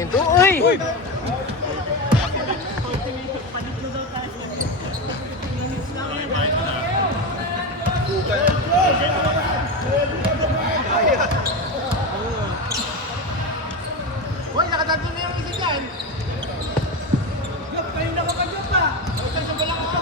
Rin to. Uy! Uy, nakatanto na yung isa dyan. Kayo na kapag-jot pa. Huwag sa balang ako.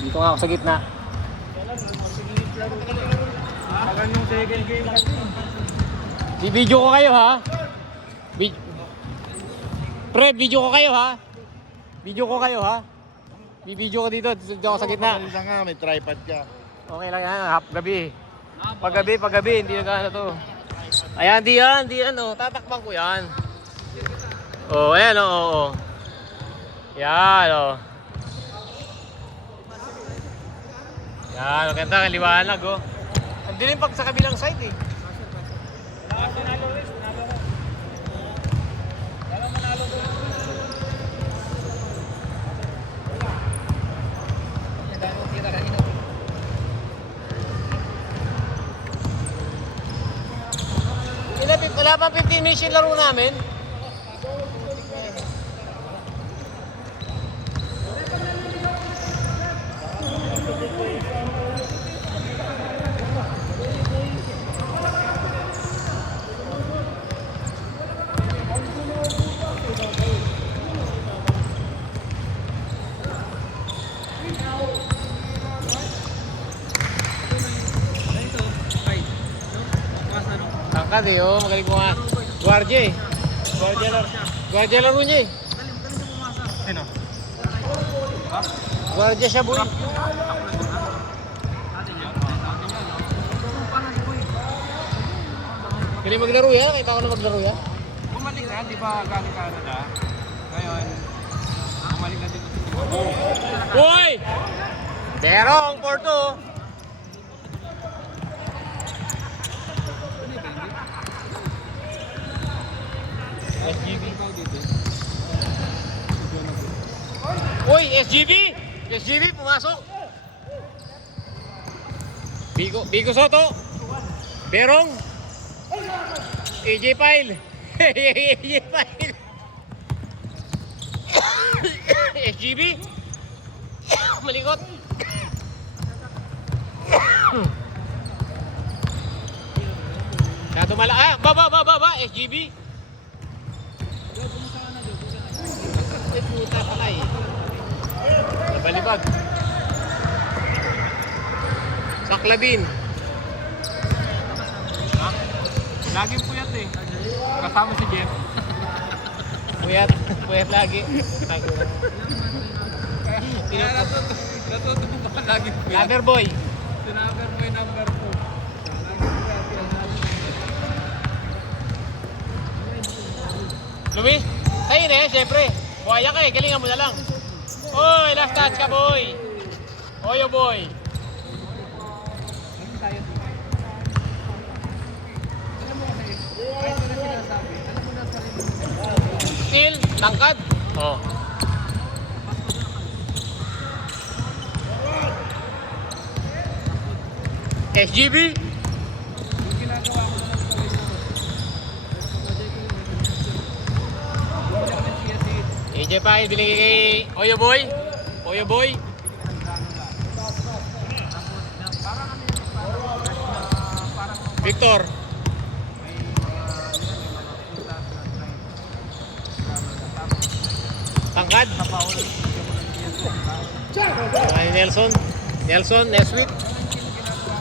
Dito nga ako sa gitna. Magan yung second game kasi. Video ko kayo ha. Pre, video ko kayo ha. Video ko kayo ha. Video ko dito ako sa gitna. Isa nga, may tripod ka. Okay lang yan, half gabi. Paggabi, hindi na gana to. Ayan, di yan, oh. Tatakpan ko yan. Oh, ayan, oh. Yan, oh. Yan, maganda, kaliwanag, oh. Ang dilim pag sa kabilang side, eh. Wala pang 15 minutes yung laro namin. Tangkad eh, oh. Magaling ko nga. Guardia eh. Guardia laro niya eh. Sino? Guardia siya, boy. Galing maglaro yan. Nakita ko na maglaro yan. Bumalik na, di ba galing Canada? Ngayon, bumalik na dito. Uy! Derong, Porto. SGB. Uy, SGB! SGB, pumasok. Bigo Soto. Berong. AJ Pile. AJ Pile. SGB. Malikot. Kato mala. Ah, baba. SGB. Puta pala eh. Nabalibag. Saklabin. Laging puyat eh. Kasama si Jeff. Puyat lagi. Kaya natutunan ka laging puyat. Lover boy. Number boy number 2. Luis, sa'yo na yan, syempre. Buhaya ka eh, galingan mo na lang. Oy, last touch ka, boy. Oyo, boy. Still, tangkad. Oh. SGB. AJ Pile, binigay kay Oyo Boy. Oyo Boy. Victor. Tangkad. Ay, Nelson. Neswit.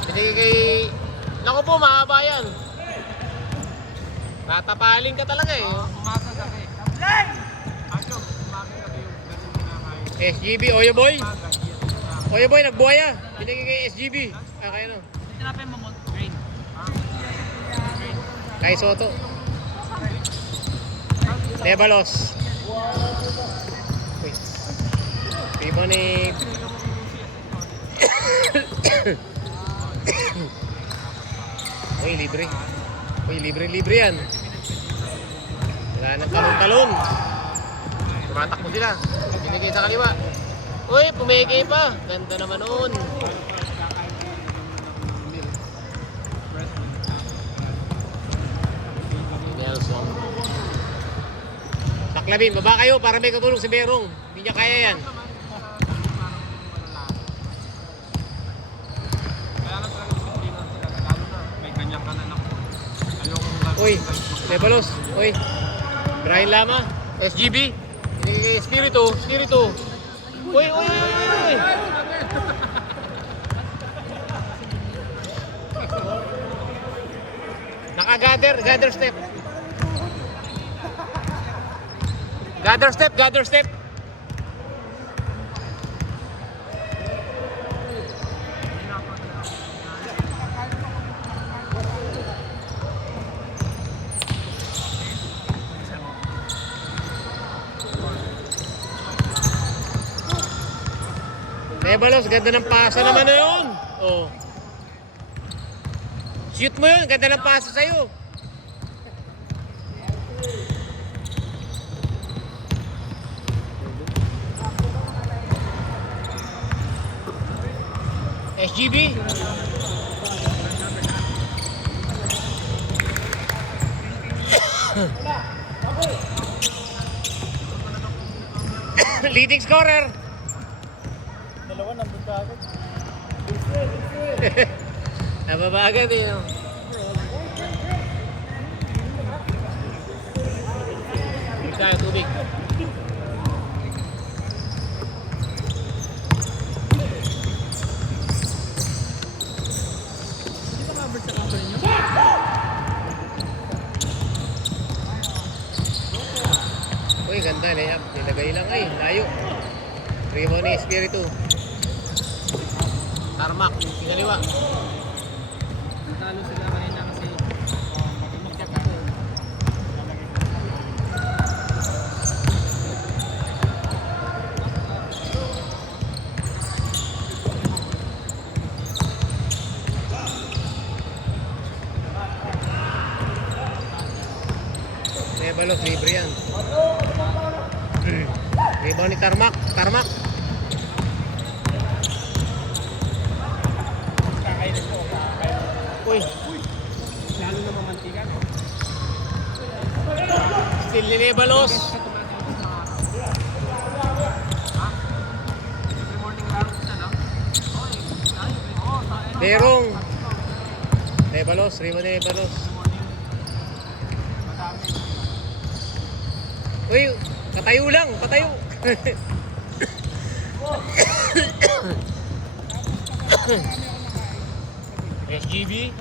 Binigay kay... Naku po, mahaba yan. Tatapaling ka talaga eh. Umasa ka eh. SGB, Oyo Boy. Oyo Boy, nagbuhaya. Binigay kay SGB. Ah, kaya no. Tinapin mo mo. Green. Kay Soto. Nebalos. Uy. Primo ni... Uy, libre. Uy, libre-libre yan. Wala nang talon-talon. Tumatakbo sila. Binigay sa kaliwa. Uy, pumigay pa. Ganda naman nun. Nelson. Taklabin, baba kayo para may katulong si Berong. Hindi niya kaya yan. Kaya lang talaga disiplina sila. Lalo na may ganyan ka na nak. Ayokong Uy, Lebalos. Uy, Brian Lama. SGB. Spirito. Spirito. Uy, uy, uy, uy. Gather step. Gather step. Lebalos, ganda ng pasa naman na yun. Oh. Shoot mo yun, ganda ng pasa sa'yo. SGB. Leading scorer. Dalawa nandun ka agad. Nababa agad eh. No? Tayo, tubig. Uy, ganda layup. Nilagay lang ay, layo. Primo ni Espiritu. Tarmac, pinaliwa. Talo sila kanina kasi mag-check ako. Lebalos, libre yan. Rebound ni Tarmac. Tarmac. Uy. Lalo na mamantika. Still ni Lebalos. every morning laro siya, no? Berong. Lebalos, rebound ni Lebalos. Uy, patayo lang, patayo. SGB.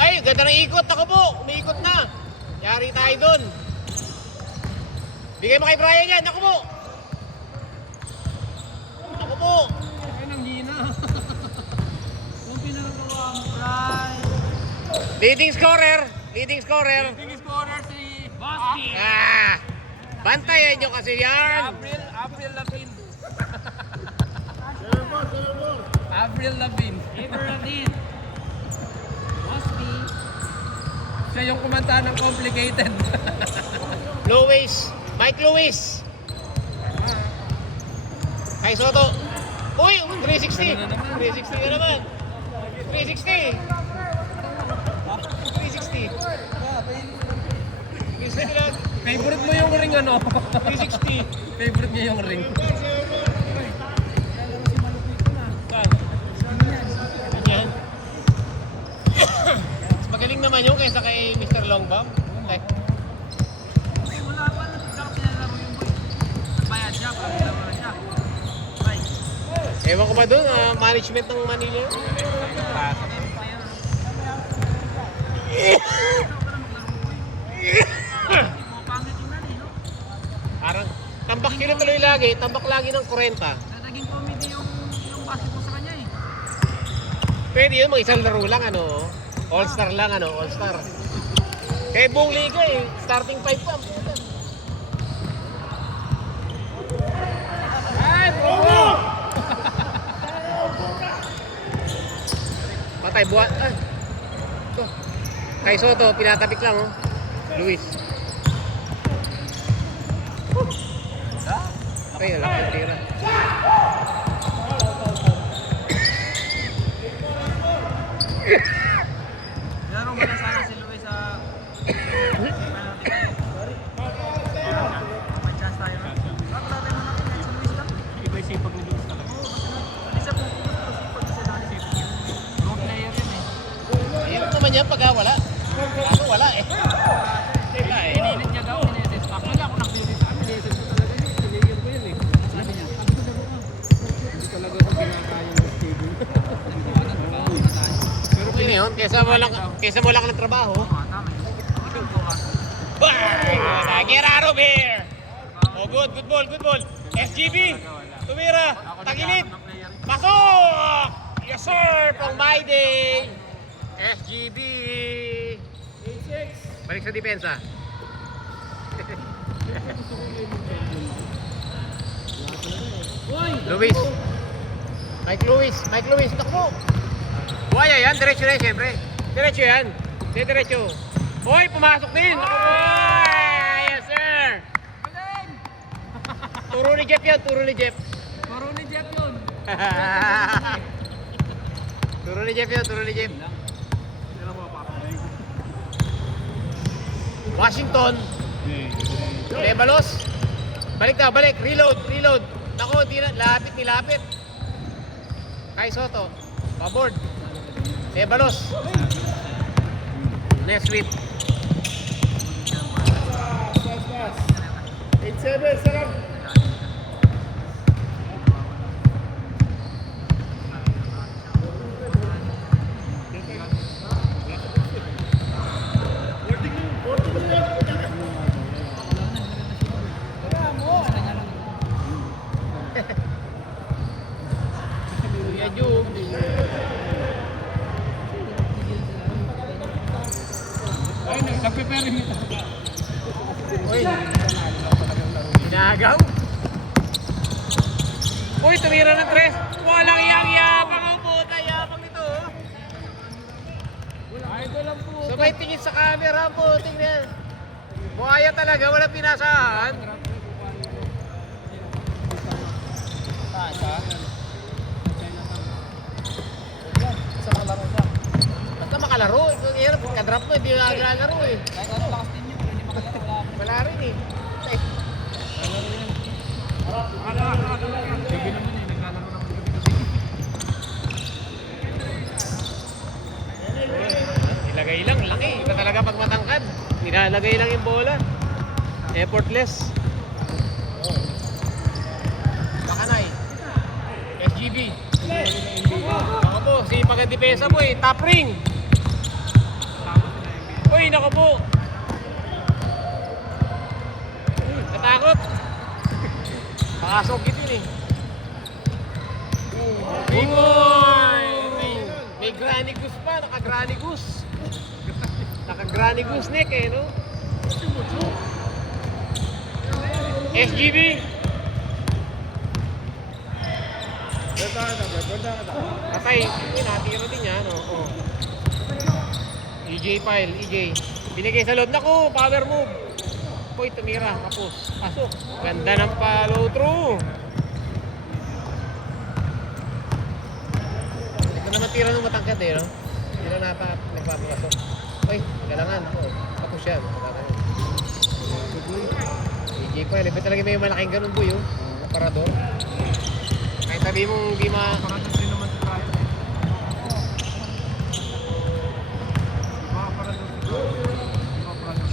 Ay, ganda ng ikot. Ako po, umiikot na. Yari tayo dun. Bigay mo kay Brian yan. Ako po. Ay, nanghina. Kung pinanagawa mo, Brian. Leading scorer. Leading scorer si Bosky. Bantayan nyo kasi yan. Avril Lavigne. Avril Lavigne. Bosby. Siya yung kumanta ng Complicated. Lewis. Mike Lewis. Kay Soto. Uy, 360. 360 na naman. 360. 360. 360 na. Favorite mo yung ring ano? 360. Favorite niya yung ring. Yan. Mas magaling naman yun kaysa kay Mr. Longbomb. Okay. Wala pa na pinalaro yung boy. Bayad siya, pinalaro na siya. Bye. Ewan ko ba doon, management ng Manila yun? Parang tambak sila tuloy lagi, tambak lagi ng 40. Naging comedy yung basketball sa kanya eh. Pwede yun, mga isang laro lang, ano, all-star lang, ano, all-star. Kaya buong liga eh, starting 5 pa. Ay, bro! Patay, buhat. Ito. Kay Soto, pinatabik lang oh. Luis. Ay, wala kang tira. Laro mo na sana si Luis sa... May chance tayo na. Bakit natin mo natin si Luis lang? Iba yung sipag ni Luis talaga. Hindi siya kung sipag kasi dahil sipag niya. Role player yan eh. Hirap naman yan pagka wala. Kaso wala eh. Wala eh. Pininit niya daw, pinisit. Actually ako nakpilit sa akin. Pinisit ko talaga yun. Pinilit ko yun eh. Sabi niya, sabi ko laro ka. Hindi talaga ako pinakaya ng schedule. Pero yun yun, kesa wala ka ng trabaho. Oo nga, tama yun. Ikaw ko ka. Bang! Gerardo Bear! Oh, good ball. SGB! Tumira! Tagilid! Pasok! Yes sir! From my day! SGB! Balik sa depensa. Luis! Mike Luis! Takbo! Buhaya yan, diretso na yan siyempre. Diretso yan. Diretso. Hoy, pumasok din! Oy! Yes sir! Galing! Turo ni Jeff yan, turo ni Jeff. Paro ni Jeff yun. Turo ni Jeff yan, turo ni Jeff. Washington. Lebalos. Balik. Reload. Nako, di na, nilapit. Kay Soto. Paboard. Lebalos. Next sweep. 8-7, sarap. Kuya Jug. Ay, nagpe-pairing nito. Uy. Ginagaw. Uy, tumira ng tres. Walang yang-yapang ang puta. Yapang nito. Ay, ito lang po. Sabay tingin sa camera po. Tingnan. Buhaya talaga. Walang pinasahan. Basta makalaro. Ito hirap. Kadrop mo. Hindi naglalaro eh. Kahit ano lakas din yun, hindi makakalala. Wala rin eh. Ay. Sige naman eh, naglalaro naman kami kasi. Nilagay lang. Laki. Iba talaga pag matangkad. Nilalagay lang yung bola. Effortless. Bakanay. SGB. Ako po. Si pagka-depensa mo eh. Top ring. Uy, nako po. Natakot. Pakasok gitin eh. May granny goose pa. Naka-granny goose. Naka-granny goose neck eh, no? SGB. Patay. Uy, natira din yan, oh. EJ file, EJ. Binigay sa loob. Naku, power move. Uy, tumira. Kapos. Pasok. Ganda ng follow through. Ito naman tira ng matangkad eh, no? Hindi na nagpapasok. Uy, galangan. Oh, kapos yan. EJ file. Iba talaga may malaking ganun boy, oh. Aparador. Kahit sabi mong hindi Parating din naman sa tayo eh. Mga parating si Tayo. Mga parating.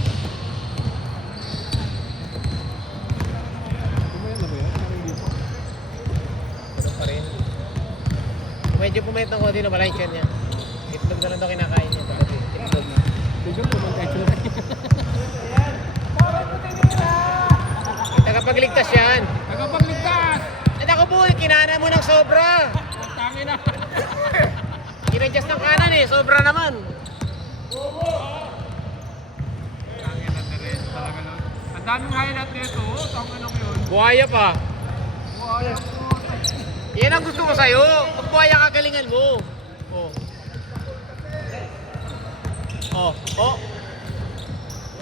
Kumayan na ba yan? Parang hindi pa. Ganun pa rin. Kung medyo pumayat ng konti na wala yung tiyan niya. Itlog na lang daw kinakain niya. Talaga. Itlog. Tignan mo, mag-extra. Tagapagligtas yan. Tagapagligtas! Ay naku po, kinana mo ng sobra. Tangin na. Kinadjust ng kanan eh, sobra naman. Tangin na rin. Talaga lang. Ang daming highlight nito. Tangin lang yun. Buhaya pa. Buhaya po. Yan ang gusto ko sa'yo. Pag buhaya kagalingan mo. Oh. Oh, oh.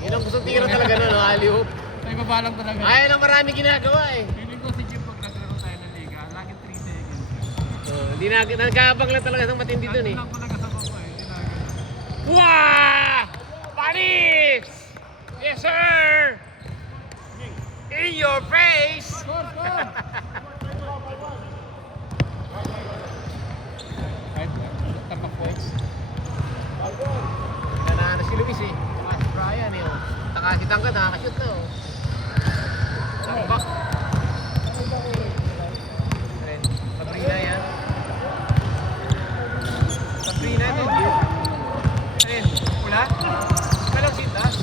Yun ang gustong tira talaga nun, no? Alley-oop. May baba lang talaga. Ayaw na marami ginagawa eh. Feeling ko si Jim pag naglaro tayo ng liga, laging 3 seconds. Hindi na, nagkabang lang talaga ng matindi dun eh. Lang talaga sa baba eh, ginagawa. Wow! Panis! Yes, sir! In your face! Score, score! Kahit tapak points. Nanalo si Luis eh. Saka si Brian eh. Oh. Saka si Tangka nakakashoot na oh. Tambak. Ayun, Sabrina yan. Sabrina ito. Ayun, pula. Walang sintas.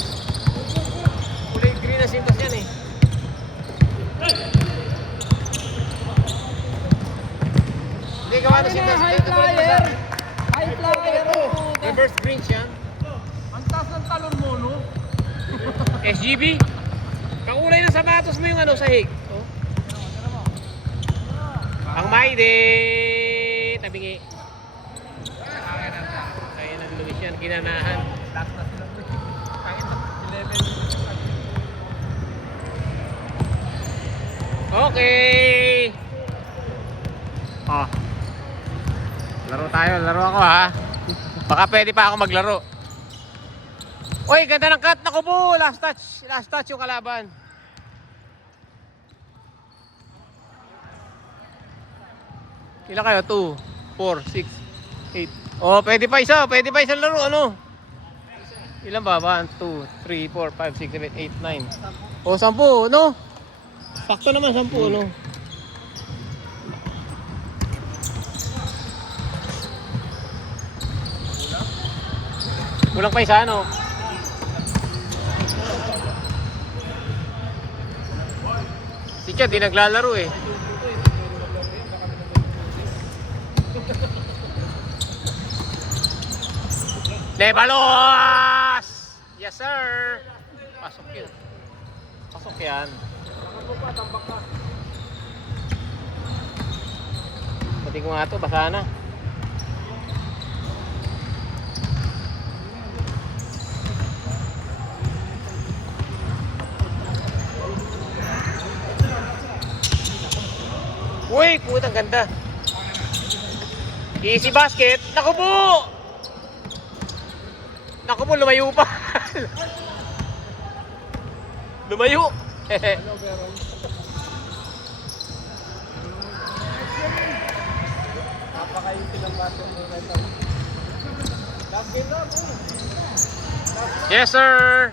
Kulay green na sintas yan eh. Hindi gawa na sintas. High flyer! High flyer! Reverse green siya. Ang taas ng talon mo, no? SGB? Kakulay ng sapatos mo yung ano sahig. Oh. Ang Maide! Tabingi. Kaya ng Luis yan, kinanahan. Last na sila. Kahit 11. Okay! Oh. Laro tayo, laro ako ha. Baka pwede pa ako maglaro. Uy, ganda ng cut. Naku po, last touch yung kalaban. Ilan kayo? 2, 4, 6, 8. Oh, pwede pa isang laro, ano? Ilan ba? 1, 2, 3, 4, 5, 6, 7, 8, 9. Oh, 10, no? Sakto naman 10, no? Kulang pa isa, no? Si Chad, di naglalaro eh. Lebalos! Yes, sir! Pasok yun. Pasok yan. Pati ko nga ito, basa na. Uy, putang ganda. Easy basket. Naku po! Naku po, lumayo pa. Lumayo. Napaka-easy lang bato mo rin. Last game na, bro. Yes, sir.